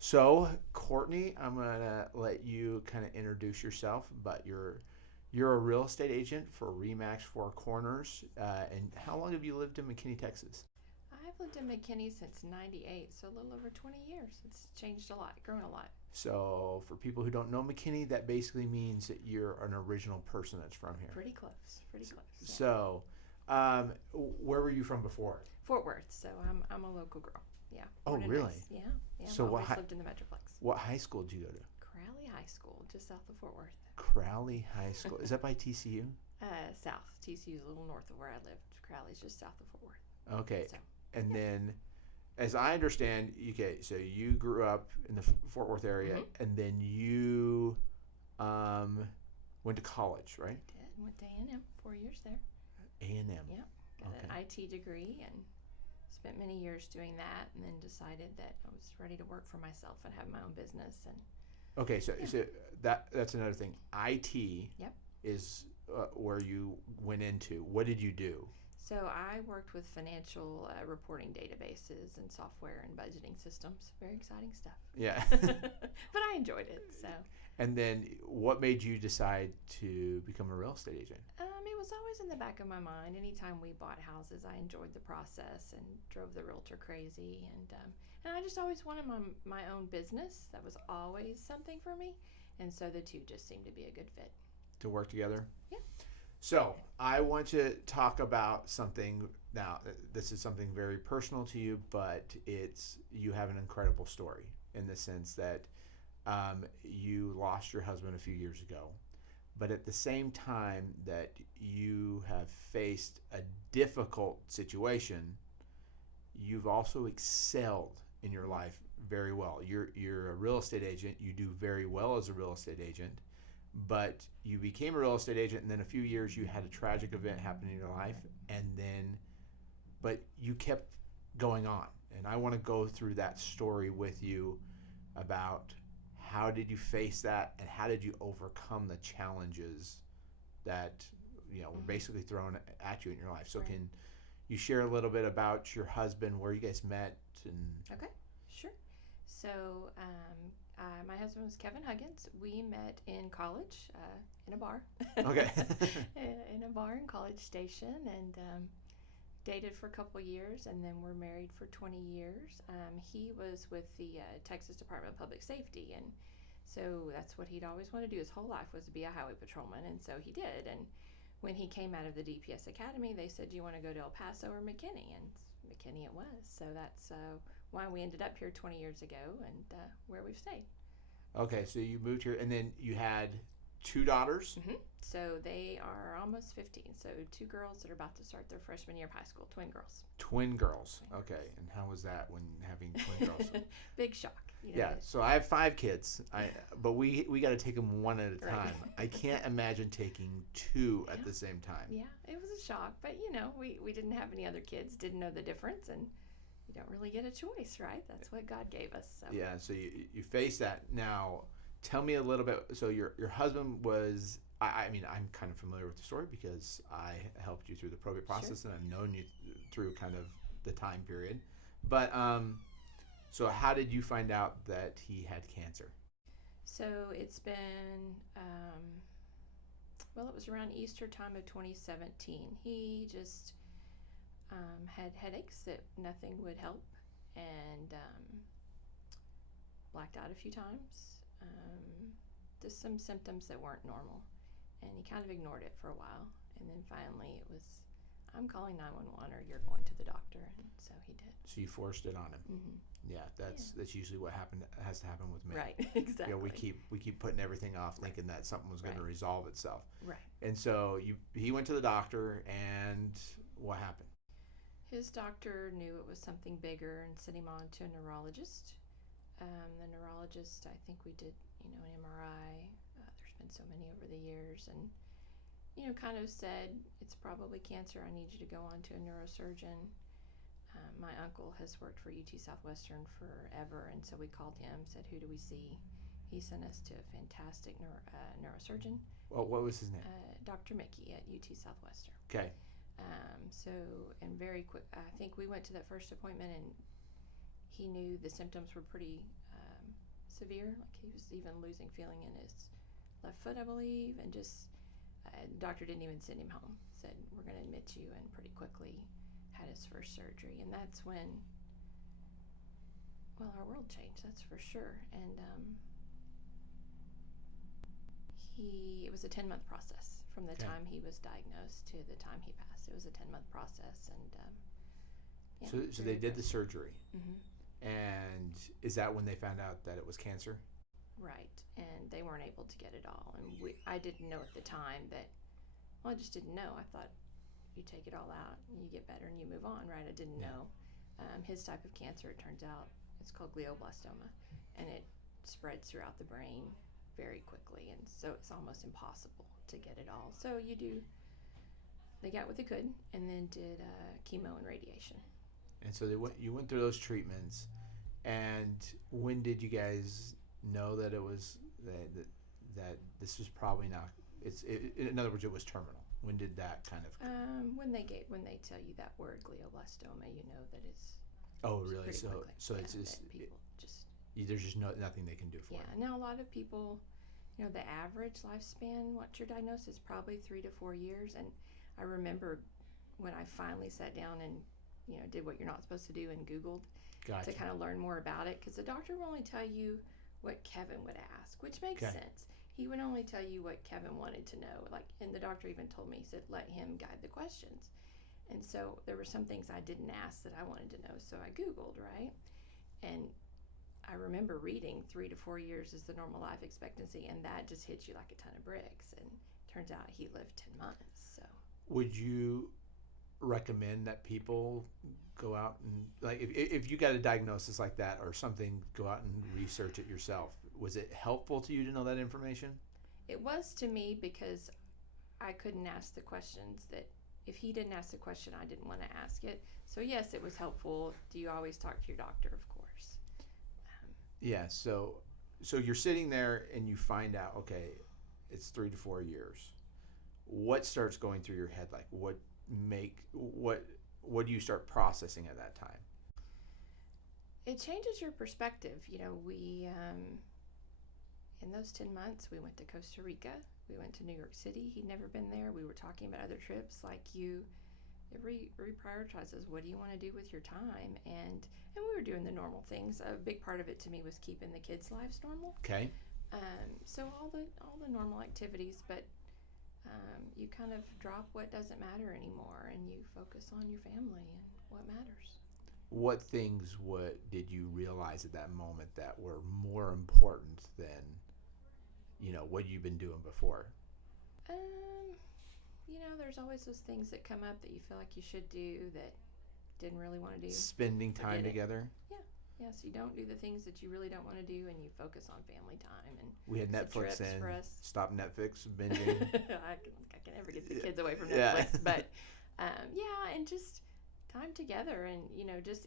So, Courtney, I'm gonna let you kind of introduce yourself, but you're a real estate agent for Remax Four Corners. And how long have you lived in McKinney, Texas? I've lived in McKinney since '98, so a little over 20 years. It's changed a lot, grown a lot. So, for people who don't know McKinney, that basically means that you're an original person that's from here. Pretty close, pretty close, yeah. So, where were you from before? Fort Worth, so I'm a local girl. Yeah, Oh, born and really? raised. Yeah, yeah. I've So, always lived in the Metroplex. what high school did you go to? Crowley High School, just south of Fort Worth. Crowley High School. Is that by TCU? South. TCU's a little north of where I lived. Crowley's just south of Fort Worth. Okay. So, And yeah. then, as I understand, okay, so you grew up in the Fort Worth area, Mm-hmm. and then you um, went to college, right? I did. Went to A&M, 4 years there. A&M. Yeah, got an Okay. IT degree and spent many years doing that, and then decided that I was ready to work for myself and have my own business. And Okay, so, yeah, that's another thing. IT yep. is where you went into. What did you do? So I worked with financial reporting databases and software and budgeting systems. Very exciting stuff. Yeah. But I enjoyed it. So And then, what made you decide to become a real estate agent? it was always in the back of my mind. Anytime we bought houses, I enjoyed the process and drove the realtor crazy. And I just always wanted my own business. That was always something for me. And so the two just seemed to be a good fit. To work together? Yeah. So, I want to talk about something now. This is something very personal to you, but you have an incredible story in the sense that you lost your husband a few years ago, but at the same time that you have faced a difficult situation, you've also excelled in your life very well. You're a real estate agent. You do very well as a real estate agent, but you became a real estate agent, and then a few years you had a tragic event happen in your life, and then but you kept going on. And I want to go through that story with you about how did you face that and how did you overcome the challenges that were Mm-hmm. basically thrown at you in your life. So Right. can you share a little bit about your husband, where you guys met, and Okay. Sure. So my husband was Kevin Huggins. We met in college in a bar. okay. In a bar in College Station, and dated for a couple years, and then we're married for 20 years. He was with the Texas Department of Public Safety, and so that's what he'd always wanted to do. His whole life was to be a highway patrolman, and so he did. And when he came out of the DPS Academy, they said, "Do you want to go to El Paso or McKinney?" And McKinney it was. So that's why we ended up here 20 years ago, and where we've stayed. Okay, so you moved here, and then you had two daughters. So they are almost 15. So two girls that are about to start their freshman year of high school, twin girls. Twin girls. Okay, and how was that when having twin girls? Big shock. Yeah, so I have five kids. But we got to take them one at a Right. time. I can't imagine taking two at Yeah. the same time. Yeah, it was a shock, but we didn't have any other kids, didn't know the difference, and you don't really get a choice, right? That's what God gave us. So Yeah, so you face that. Now, tell me a little bit. So your husband was. I mean, I'm kind of familiar with the story because I helped you through the probate sure. process, and I've known you through kind of the time period. But so how did you find out that he had cancer? So it's been well, it was around Easter time of 2017. He just had headaches that nothing would help, and blacked out a few times. Just some symptoms that weren't normal, and he kind of ignored it for a while, and then finally it was, "I'm calling 911, or you're going to the doctor," and so he did. So you forced it on him. Mm-hmm. Yeah, that's usually what has to happen with me. Right. Exactly. We keep putting everything off, Right. thinking that something was going to Right. resolve itself. Right. And so he went to the doctor, and what happened? His doctor knew it was something bigger and sent him on to a neurologist. The neurologist, I think we did, an MRI. There's been so many over the years, and kind of said it's probably cancer. I need you to go on to a neurosurgeon. My uncle has worked for UT Southwestern forever, and so we called him, said, "Who do we see?" He sent us to a fantastic neurosurgeon, Well, what was his name? Dr. Mickey at UT Southwestern. Okay. So, and very quick, I think we went to that first appointment, and he knew the symptoms were pretty severe. Like he was even losing feeling in his left foot, I believe, and just the doctor didn't even send him home. Said, we're going to admit you, and pretty quickly had his first surgery. And that's when, well, our world changed, that's for sure. And it was a 10-month process from the time he was diagnosed to the time he passed. It was a 10-month process. And so they did the surgery. Mm-hmm. And is that when they found out that it was cancer? Right. And they weren't able to get it all. And I didn't know at the time that, well, I just didn't know. I thought you take it all out and you get better and you move on, right? I didn't know. His type of cancer, it turns out, it's called glioblastoma, and it spreads throughout the brain very quickly, and so it's almost impossible to get it all. So they got what they could, and then did chemo and radiation. And so you went through those treatments, and when did you guys know that it was that this was probably not? In other words, it was terminal. When did that kind of? When they tell you that word glioblastoma, you know that it's. Oh, really? So quickly. It's just people just. There's just nothing they can do for it. Yeah. Now a lot of people, the average lifespan, what's your diagnosis? Probably 3 to 4 years. And I remember when I finally sat down and did what you're not supposed to do and Googled to kind of learn more about it, because the doctor will only tell you what Kevin would ask, which makes sense. He would only tell you what Kevin wanted to know. And the doctor even told me, he said, let him guide the questions. And so there were some things I didn't ask that I wanted to know, so I Googled, right? And I remember reading 3 to 4 years is the normal life expectancy, and that just hits you like a ton of bricks. And turns out he lived 10 months. So, would you recommend that people go out and, like, if you got a diagnosis like that or something, go out and research it yourself? Was it helpful to you to know that information? It was to me, because I couldn't ask the questions that, if he didn't ask the question, I didn't want to ask it. So yes, it was helpful. Do you always talk to your doctor? Of course. Yeah. So you're sitting there and you find out, okay, it's 3 to 4 years. What starts going through your head? Like, what do you start processing at that time? It changes your perspective. We in those 10 months, we went to Costa Rica. We went to New York City. He'd never been there. We were talking about other trips. It reprioritizes. What do you want to do with your time? And we were doing the normal things. A big part of it to me was keeping the kids' lives normal. Okay. So all the normal activities, but you kind of drop what doesn't matter anymore, and you focus on your family and what matters. What things did you realize at that moment that were more important than what you've been doing before? There's always those things that come up that you feel like you should do that didn't really want to do. Spending time together? Yeah, so you don't do the things that you really don't want to do, and you focus on family time. And we had Netflix and stop Netflix binging. I can never get the kids away from Netflix. But, and just time together. And, just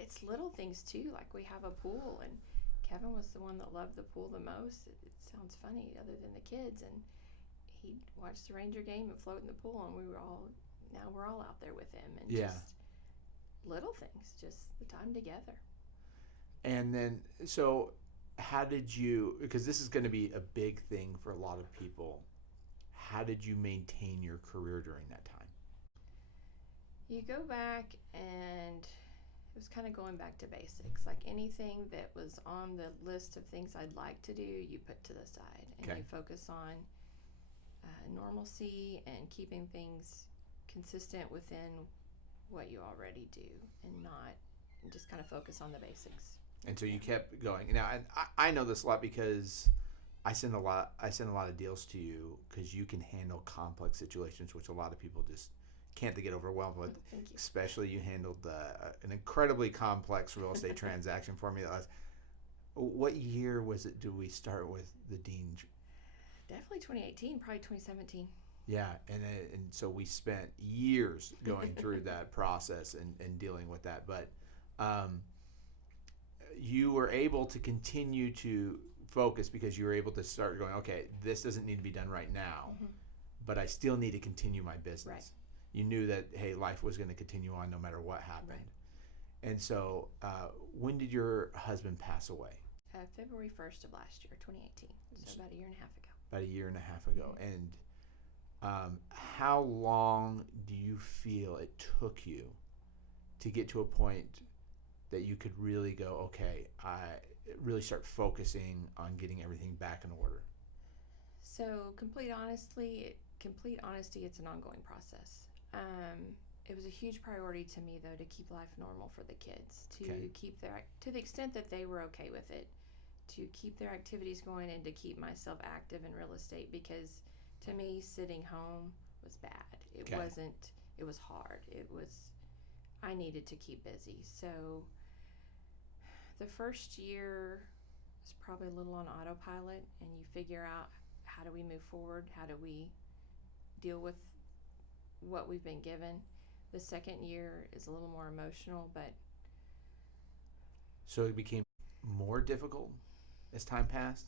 it's little things, too. Like, we have a pool, and Kevin was the one that loved the pool the most. It sounds funny, other than the kids. And he'd watch the Ranger game and float in the pool, and we're all out there with him. And just little things, just the time together. And then, so how did you, because this is going to be a big thing for a lot of people, how did you maintain your career during that time? You go back, and it was kind of going back to basics. Like anything that was on the list of things I'd like to do, you put to the side. And you focus on normalcy and keeping things consistent within what you already do, and just kind of focus on the basics. And so you kept going. Now, and I know this a lot because I send a lot of deals to you, because you can handle complex situations, which a lot of people just can't. They get overwhelmed with. Thank you. Especially you handled an incredibly complex real estate transaction for me. What year was it? Do we start with the Dean? Definitely 2018, probably 2017. Yeah, and so we spent years going through that process and dealing with that. But you were able to continue to focus because you were able to start going, okay, this doesn't need to be done right now, but I still need to continue my business. Right. You knew that, hey, life was going to continue on no matter what happened. Right. And so when did your husband pass away? February 1st of last year, 2018. So about a year and a half ago. About a year and a half ago. And how long do you feel it took you to get to a point that you could really go, okay, I really start focusing on getting everything back in order? So complete honesty, it's an ongoing process. It was a huge priority to me, though, to keep life normal for the kids, to keep to the extent that they were okay with it, to keep their activities going and to keep myself active in real estate, because to me, sitting home was bad. It wasn't, it was hard. I needed to keep busy. So the first year was probably a little on autopilot, and you figure out, how do we move forward? How do we deal with what we've been given? The second year is a little more emotional, but... So it became more difficult as time passed?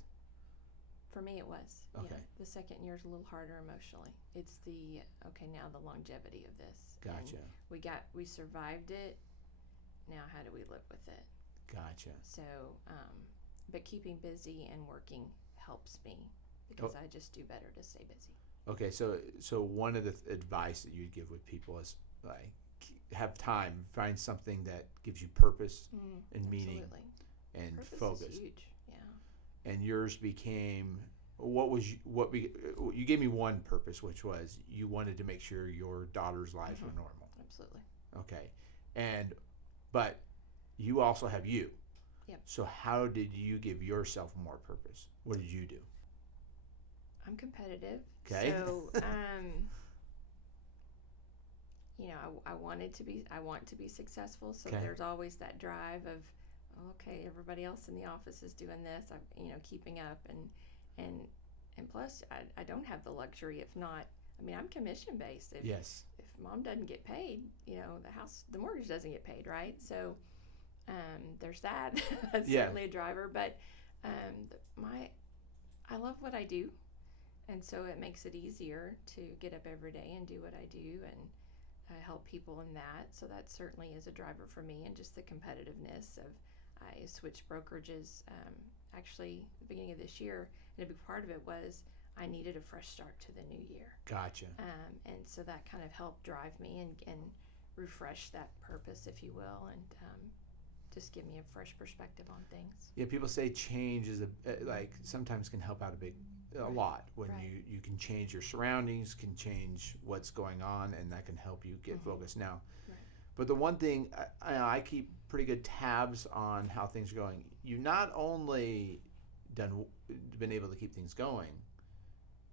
For me, it was. Okay. Yeah. The second year is a little harder emotionally. It's now the longevity of this. Gotcha. And we survived it. Now how do we live with it? Gotcha. So, but keeping busy and working helps me, because I just do better to stay busy. Okay, so one of the advice that you'd give with people is, like, have time, find something that gives you purpose and meaning and purpose focus. Is huge. Yeah. And yours became, you gave me one purpose, which was you wanted to make sure your daughter's lives were normal. Absolutely. Okay, but you also have you. Yep. So how did you give yourself more purpose? What did you do? I'm competitive. Okay. So, I want to be successful. So there's always that drive of, okay, everybody else in the office is doing this. I'm, keeping up, and plus I don't have the luxury. If not, I'm commission based. Yes. If mom doesn't get paid, the mortgage doesn't get paid, right? So, there's that. That's certainly a driver. But, I love what I do. And so it makes it easier to get up every day and do what I do and help people in that. So that certainly is a driver for me, and just the competitiveness of, I switched brokerages actually the beginning of this year, and a big part of it was I needed a fresh start to the new year. Gotcha. And so that kind of helped drive me and refresh that purpose, if you will, and just give me a fresh perspective on things. Yeah, people say change is sometimes can help out a lot when you can change your surroundings, can change what's going on, and that can help you get focused now. But the one thing, I keep pretty good tabs on how things are going. You've not only been able to keep things going,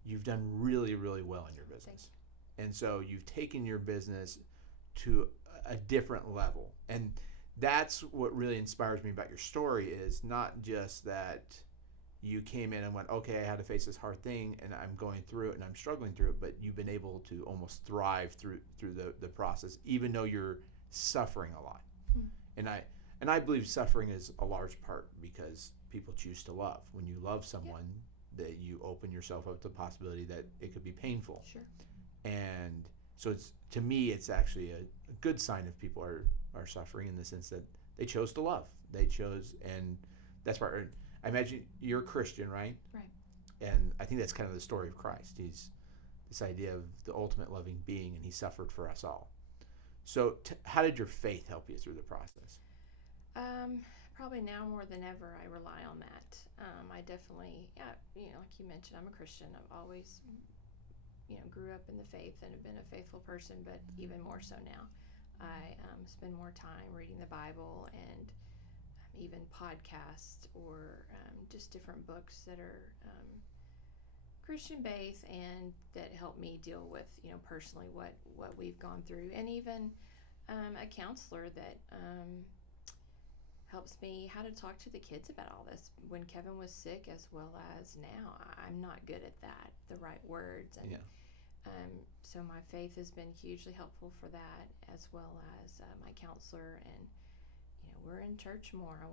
you've done really, really well in your business. And so you've taken your business to a different level. And that's what really inspires me about your story, is not just that you came in and went, okay, I had to face this hard thing and I'm going through it and I'm struggling through it, but you've been able to almost thrive through the process, even though you're suffering a lot. And I believe suffering is a large part because people choose to love. When you love someone, that you open yourself up to the possibility that it could be painful. Sure. And so to me, it's actually a good sign if people are suffering, in the sense that they chose to love. They chose, and that's part. I imagine you're a Christian, right? Right. And I think that's kind of the story of Christ. He's this idea of the ultimate loving being, and he suffered for us all. So how did your faith help you through the process? Probably now more than ever, I rely on that. I definitely, like you mentioned, I'm a Christian. I've always, grew up in the faith and have been a faithful person, but even more so now. I spend more time reading the Bible and even podcasts or just different books that are Christian based and that help me deal with, personally what we've gone through, and even a counselor that helps me how to talk to the kids about all this. When Kevin was sick, as well as now, I'm not good at that, the right words, and so my faith has been hugely helpful for that, as well as my counselor. And we're in church more. I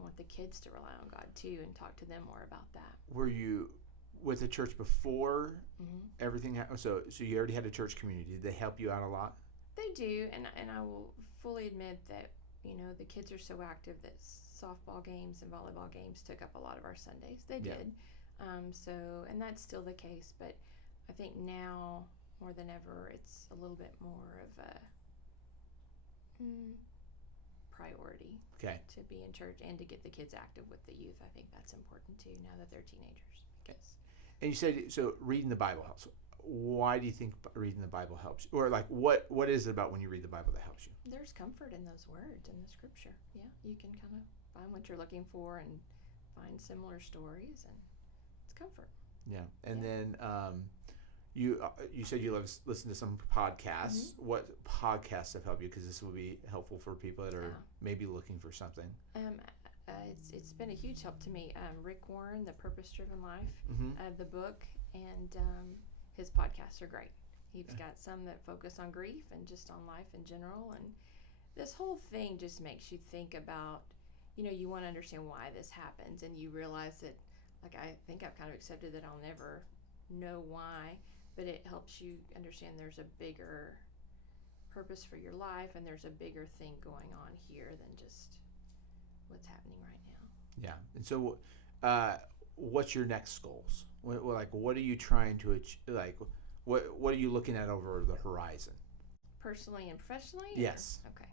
want the kids to rely on God too and talk to them more about that. Were you with the church before everything happened? So you already had a church community. Did they help you out a lot? They do, and I will fully admit that the kids are so active that softball games and volleyball games took up a lot of our Sundays. They Yeah. did. And that's still the case, but I think now more than ever, it's a little bit more of a priority Okay. to be in church and to get the kids active with the youth. I think that's important too now that they're teenagers. Because And you said so reading the Bible helps. Why do you think reading the Bible helps? Or like what is it about when you read the Bible that helps you? there's comfort in those words in the scripture. Yeah, you can kind of find what you're looking for and find similar stories, and it's comfort. Yeah. And Yeah. then you said you listen to some podcasts. What podcasts have helped you? Because this will be helpful for people that are maybe looking for something. It's been a huge help to me. Rick Warren, The Purpose Driven Life, Mm-hmm. the book, and his podcasts are great. He's got some that focus on grief and just on life in general. And this whole thing just makes you think about, you want to understand why this happens, and you realize that, like, I think I've kind of accepted that I'll never know why, but it helps you understand there's a bigger purpose for your life, and there's a bigger thing going on here than just what's happening right now. Yeah. And so, what's your next goals? What are you trying to achieve? Like, what are you looking at over the horizon? Personally and professionally? Yes. Okay.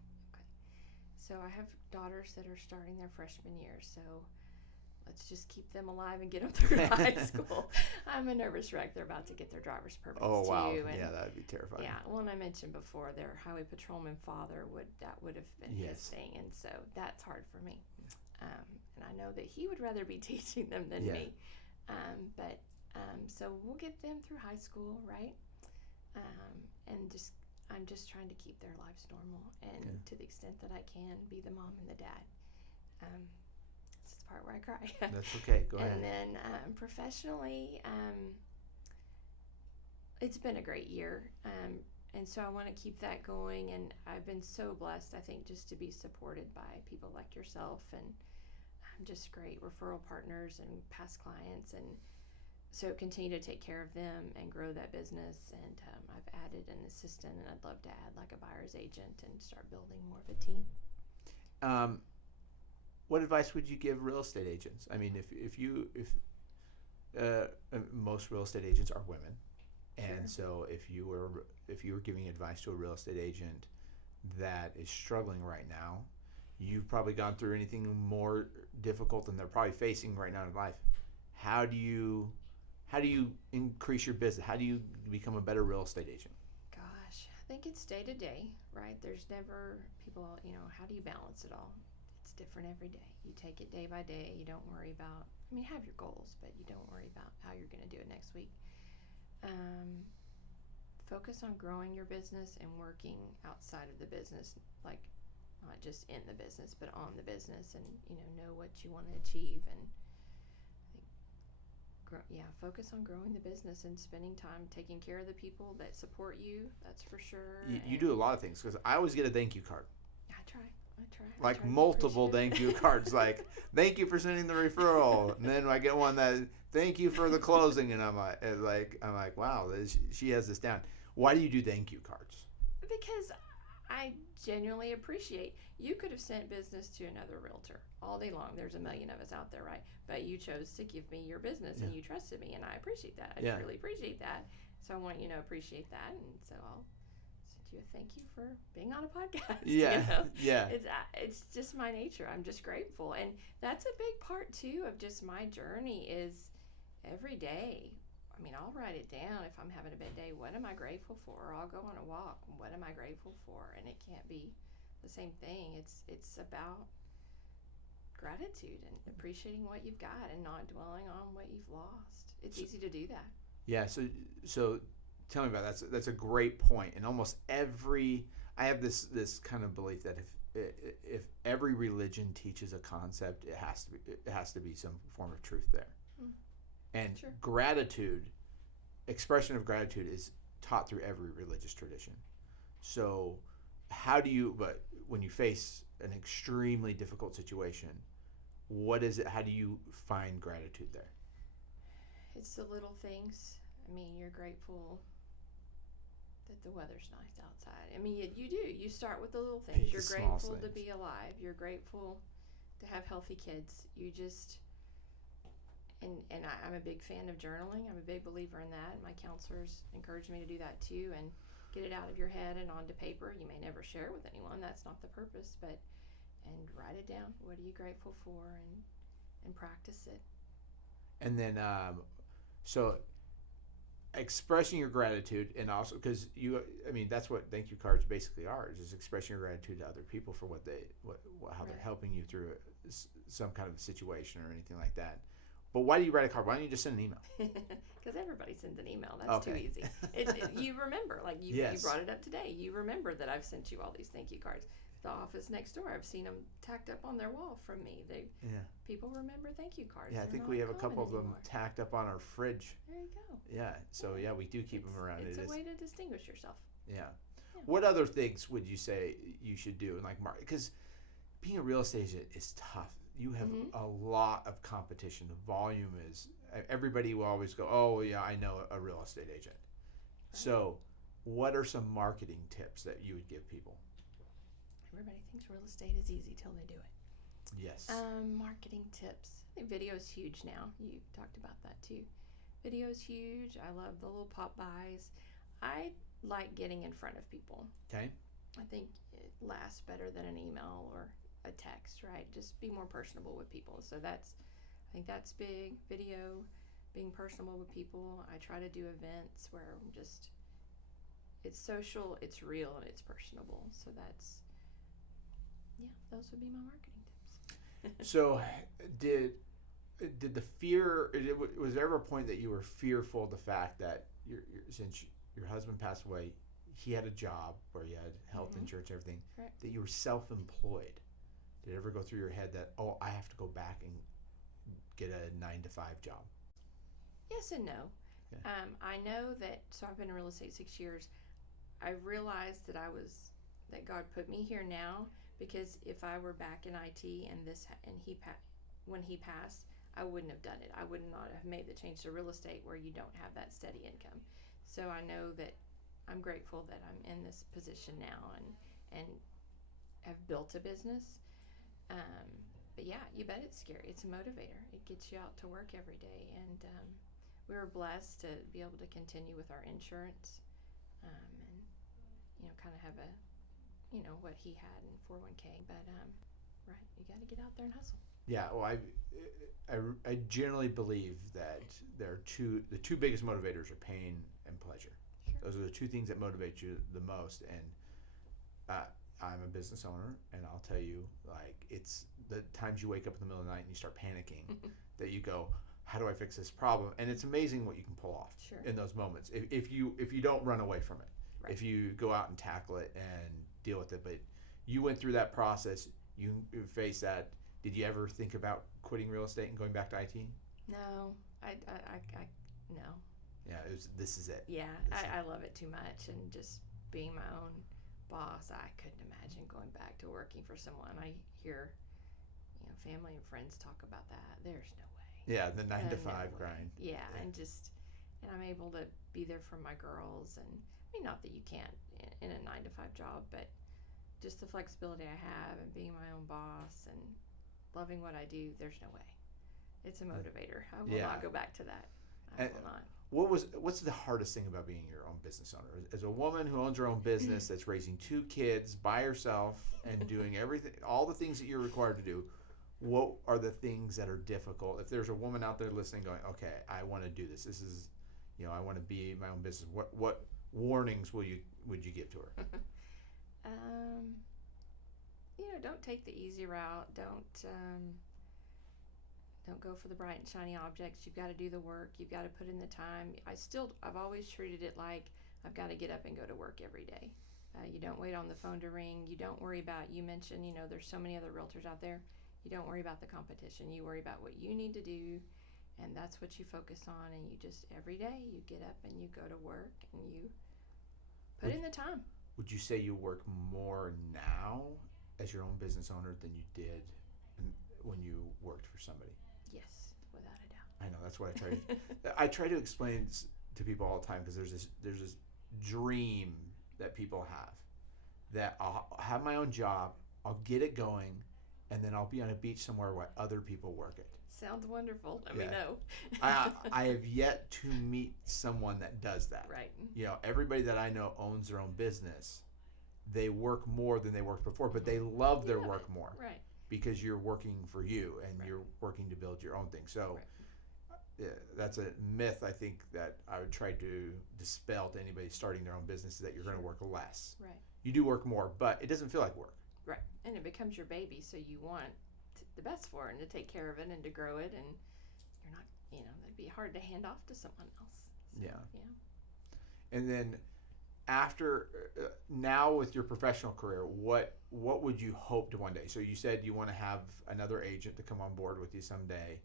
So I have daughters that are starting their freshman year, so let's just keep them alive and get them through high school. I'm a nervous wreck. They're about to get their driver's permits Oh wow. too. And Yeah, that'd be terrifying. yeah, well, and I mentioned before, their highway patrolman father would have been his Yes. thing, and so that's hard for me. And I know that he would rather be teaching them than me. So we'll get them through high school, right? And I'm just trying to keep their lives normal, and to the extent that I can, be the mom and the dad. This is the part where I cry. That's okay. Go ahead. And then professionally, it's been a great year. And so I want to keep that going. And I've been so blessed, I think, just to be supported by people like yourself and just great referral partners and past clients. And so continue to take care of them and grow that business. And I've added an assistant, and I'd love to add like a buyer's agent and start building more of a team. What advice would you give real estate agents? I mean, if most real estate agents are women, and so if you were giving advice to a real estate agent that is struggling right now, you've probably gone through anything more difficult than they're probably facing right now in life. How do you increase your business? How do you become a better real estate agent? Gosh, I think it's day to day, right? There's never people, how do you balance it all? It's different every day. You take it day by day. You don't worry about, have your goals, but you don't worry about how you're going to do it next week. Focus on growing your business and working outside of the business, like not just in the business, but on the business, and know what you want to achieve. And focus on growing the business and spending time taking care of the people that support you. That's for sure. You do a lot of things, because I always get a thank you card. I try. Like multiple thank you cards, like thank you for sending the referral, and then I get one that thank you for the closing, and I'm like, wow, she has this down. Why do you do thank you cards? Because I genuinely appreciate. You could have sent business to another realtor all day long. There's a million of us out there, right? But you chose to give me your business, and you trusted me, and I appreciate that. I truly appreciate that. So I want you to appreciate that, and so I'll send you a thank you for being on a podcast. Yeah. It's just my nature. I'm just grateful, and that's a big part too of just my journey. Is every day. I'll write it down if I'm having a bad day. What am I grateful for? Or I'll go on a walk. What am I grateful for? And it can't be the same thing. It's about gratitude and appreciating what you've got and not dwelling on what you've lost. It's easy to do that. Yeah. So tell me about that. That's a great point. And almost I have this kind of belief that if every religion teaches a concept, it has to be some form of truth there. And expression of gratitude is taught through every religious tradition. So but when you face an extremely difficult situation, what is it? How do you find gratitude there? It's the little things. You're grateful that the weather's nice outside. You do. You start with the little things. You're grateful to be alive. You're grateful to have healthy kids. You just I'm a big fan of journaling. I'm a big believer in that. My counselors encourage me to do that too, and get it out of your head and onto paper. You may never share it with anyone. That's not the purpose, but and write it down. What are you grateful for, and practice it. And then, so expressing your gratitude, and also because I mean, that's what thank you cards basically are, is expressing your gratitude to other people for how they're Right. helping you through some kind of situation or anything like that. But why do you write a card? Why don't you just send an email? Because everybody sends an email. That's too Okay. easy. You remember, like you Yes. brought it up today. You remember that I've sent you all these thank you cards. The office next door, I've seen them tacked up on their wall from me. Yeah. People remember thank you cards. Yeah, I They're think not we have a common couple of them anymore. tacked up on our fridge. There you go. Yeah. So yeah, we do keep them around. It's It a is. way to distinguish yourself. Yeah. Yeah. What other things would you say you should do? And like because being a real estate agent is tough. You have a lot of competition. The volume is, everybody will always go, oh yeah, I know a real estate agent. Right. So what are some marketing tips that you would give people? Everybody thinks real estate is easy till they do it. Yes. Marketing tips. I think video is huge now. You talked about that too. Video is huge. I love the little pop buys. I like getting in front of people. Okay. I think it lasts better than an email or a text, right? Just be more personable with people. So I think that's big. Video, being personable with people. I try to do events where it's social, it's real, and it's personable. So those would be my marketing tips. So did the fear, was there ever a point that you were fearful of the fact that since your husband passed away, he had a job where you had health insurance, everything, Correct. that you were self-employed? Did it ever go through your head that, oh, I have to go back and get a 9-to-5 job? Yes and no. Okay. I know that, so I've been in real estate 6 years. I realized that God put me here now, because if I were back in IT when he passed, I wouldn't have done it. I would not have made the change to real estate where you don't have that steady income. So I know that I'm grateful that I'm in this position now and have built a business. But yeah, you bet it's scary. It's a motivator. It gets you out to work every day. And we were blessed to be able to continue with our insurance, and kind of have what he had in 401k. But right, you got to get out there and hustle. Yeah, well, I generally believe that the two biggest motivators are pain and pleasure. Sure. Those are the two things that motivate you the most. And I'm a business owner, and I'll tell you, like, it's the times you wake up in the middle of the night and you start panicking that you go, how do I fix this problem? And it's amazing what you can pull off in those moments if you don't run away from it. Right. If you go out and tackle it and deal with it. But you went through that process. You faced that. Did you ever think about quitting real estate and going back to IT? No, I no. Yeah, this is it. Yeah, I love it too much, and just being my own boss, I couldn't imagine going back to working for someone. I hear, family and friends talk about that. There's no way. Yeah, the 9-to-5 grind. Yeah, and I'm able to be there for my girls, and I mean, not that you can't in a 9-to-5 job, but just the flexibility I have and being my own boss and loving what I do, there's no way. It's a motivator. I will not go back to that. I will not. What's the hardest thing about being your own business owner? As a woman who owns her own business, that's raising 2 kids by herself and doing everything, all the things that you're required to do, what are the things that are difficult? If there's a woman out there listening going, okay, I want to do this. This is, I want to be my own business. What warnings would you give to her? Don't take the easy route. Don't go for the bright and shiny objects. You've got to do the work. You've got to put in the time. I've always treated it like I've got to get up and go to work every day. You don't wait on the phone to ring. You don't worry about, you mentioned, there's so many other realtors out there. You don't worry about the competition. You worry about what you need to do, and that's what you focus on. And you just, every day, you get up and you go to work and you put in the time. Would you say you work more now as your own business owner than you did when you worked for somebody? Yes, without a doubt. I know, that's what I try to explain to people all the time, because there's this dream that people have that I'll have my own job, I'll get it going, and then I'll be on a beach somewhere where other people work it. Sounds wonderful. Let me Yeah. know. I have yet to meet someone that does that. Right. Everybody that I know owns their own business. They work more than they worked before, but they love their work more. Right. Because you're working for you and Right. you're working to build your own thing. So Right. that's a myth I think that I would try to dispel to anybody starting their own business, is that you're going to work less. Right. You do work more, but it doesn't feel like work. Right. And it becomes your baby, so you want the best for it and to take care of it and to grow it, and you're not, it'd be hard to hand off to someone else. So, Yeah. Yeah. And then after now with your professional career, what would you hope to one day? So you said you want to have another agent to come on board with you someday.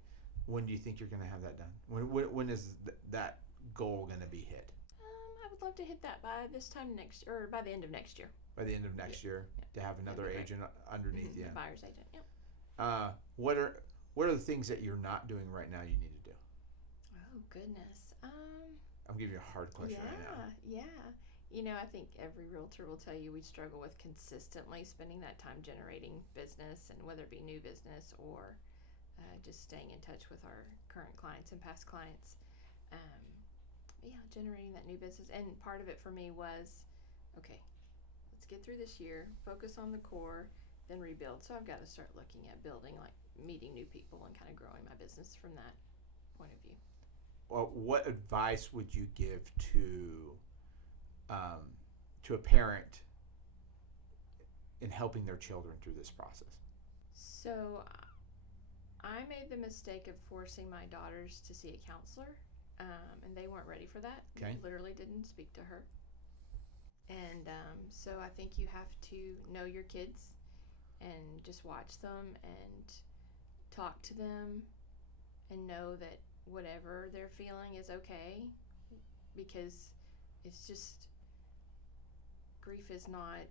When do you think you're going to have that done? When is that goal going to be hit? I would love to hit that by this time next, or by the end of next year. By the end of next year, to have another That'd be agent underneath you. The buyer's agent. Yep. What are the things that you're not doing right now you need to do? Oh goodness. I'm giving you a hard question right now. Yeah. I think every realtor will tell you we struggle with consistently spending that time generating business, and whether it be new business or just staying in touch with our current clients and past clients. Generating that new business. And part of it for me was, okay, let's get through this year, focus on the core, then rebuild. So I've got to start looking at building, like meeting new people and kind of growing my business from that point of view. Well, what advice would you give to a parent in helping their children through this process? So I made the mistake of forcing my daughters to see a counselor, and they weren't ready for that. Okay. Literally didn't speak to her. And so I think you have to know your kids and just watch them and talk to them and know that whatever they're feeling is okay, because it's just, grief is not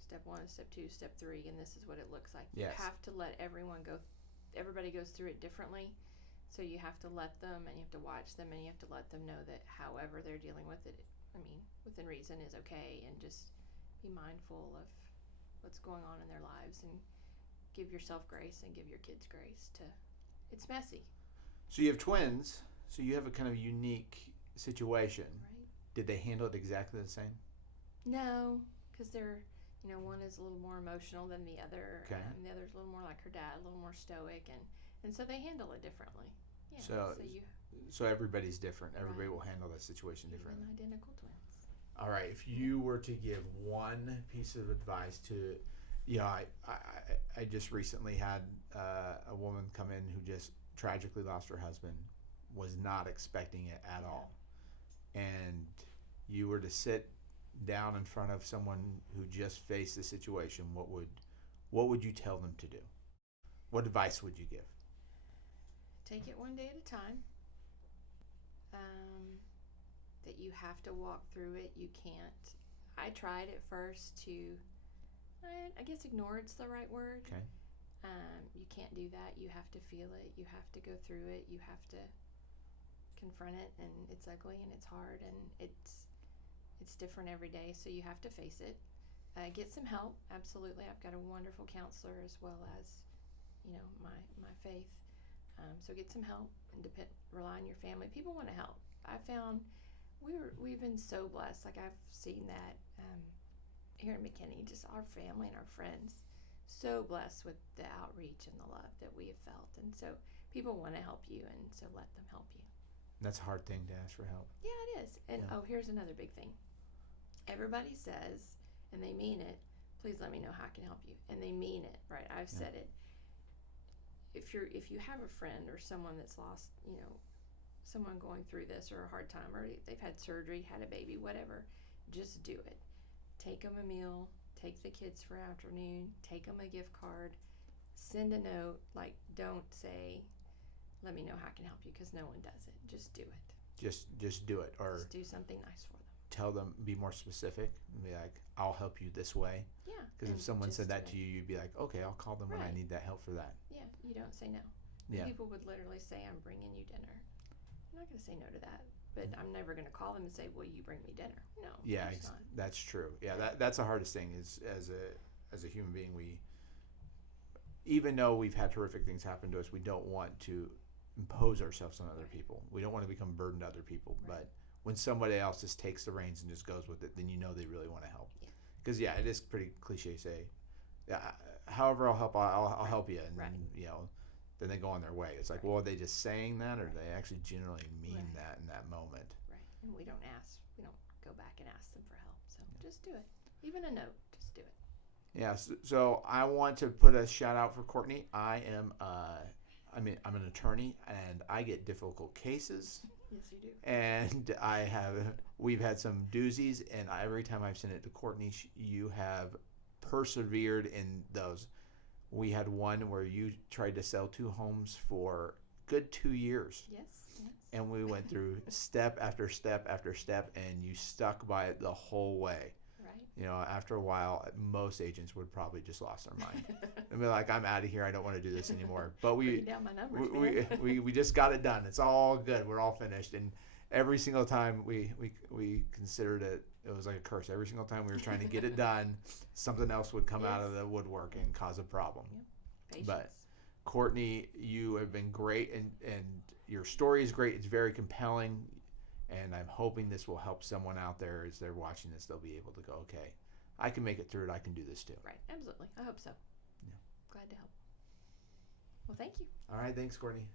step 1, step 2, step 3, and this is what it looks like. Yes. You have to let everybody goes through it differently. So you have to let them, and you have to watch them, and you have to let them know that however they're dealing with it, within reason, is okay, and just be mindful of what's going on in their lives, and give yourself grace and give your kids grace. It's messy. So you have twins, so you have a kind of unique situation. Right. Did they handle it exactly the same? No, because they're, one is a little more emotional than the other. Okay. The other's a little more like her dad, a little more stoic, and so they handle it differently. Yeah. So everybody's different. Everybody Right. will handle that situation differently. Even identical twins. All right. If you were to give one piece of advice to, I just recently had a woman come in who just tragically lost her husband, was not expecting it at all, and you were to sit down in front of someone who just faced the situation, what would you tell them to do? What advice would you give? Take it one day at a time. That you have to walk through it. You can't. I tried at first to, I guess ignore it's the right word. Okay. You can't do that. You have to feel it. You have to go through it. You have to confront it, and it's ugly and it's hard and it's different every day. So you have to face it. Get some help. Absolutely. I've got a wonderful counselor, as well as, my faith. So get some help and rely on your family. People want to help. I found we've been so blessed. Like, I've seen that here in McKinney, just our family and our friends, so blessed with the outreach and the love that we have felt. And so people want to help you, and so let them help you. That's a hard thing to ask for help. Yeah, it is. And Yeah. here's another big thing. Everybody says, and they mean it, please let me know how I can help you. And they mean it, right? I've said it. If you have a friend or someone that's lost, someone going through this, or a hard time, or they've had surgery, had a baby, whatever, just do it. Take them a meal, take the kids for afternoon, take them a gift card, send a note. Like, don't say, let me know how I can help you, because no one does it. Just do it. Just do it, or just do something nice for them. tell them, be more specific, and be like, I'll help you this way. Yeah. Because if someone said that to you, you'd be like, okay, I'll call them when I Right. need that help for that. Yeah, you don't say no. Yeah. People would literally say, I'm bringing you dinner. I'm not going to say no to that, but I'm never going to call them and say, will you bring me dinner? No. Yeah, of course not. that's true. Yeah, that's the hardest thing is as a human being, even though we've had horrific things happen to us, we don't want to impose ourselves on other people. We don't want to become a burden to other people. Right. But when somebody else just takes the reins and just goes with it, then you know they really want to help. Yeah. Because it is pretty cliche to say, yeah, however I'll help, I'll help you, and Right. then they go on their way. It's like, well, are they just saying that, or do they actually generally mean Right. that in that moment? Right. And we don't go back and ask them for help. So just do it. Even a note, just do it. Yeah. So I want to put a shout out for Courtney. I'm an attorney, and I get difficult cases. Yes, you do. And we've had some doozies, and every time I've sent it to Courtney, you have persevered in those. We had one where you tried to sell 2 homes for good 2 years. Yes. And we went through step after step after step, and you stuck by it the whole way. Right. After a while, most agents would probably just lost their mind and be like, "I'm out of here. I don't want to do this anymore." But Bring down my numbers, we just got it done. It's all good. We're all finished. And every single time we considered it was like a curse. Every single time we were trying to get it done, something else would come out of the woodwork and cause a problem. Yep. Patience. But Courtney, you have been great, and your story is great. It's very compelling. And I'm hoping this will help someone out there as they're watching this. They'll be able to go, okay, I can make it through it. I can do this too. Right. Absolutely. I hope so. Yeah. Glad to help. Well, thank you. All right. Thanks, Courtney.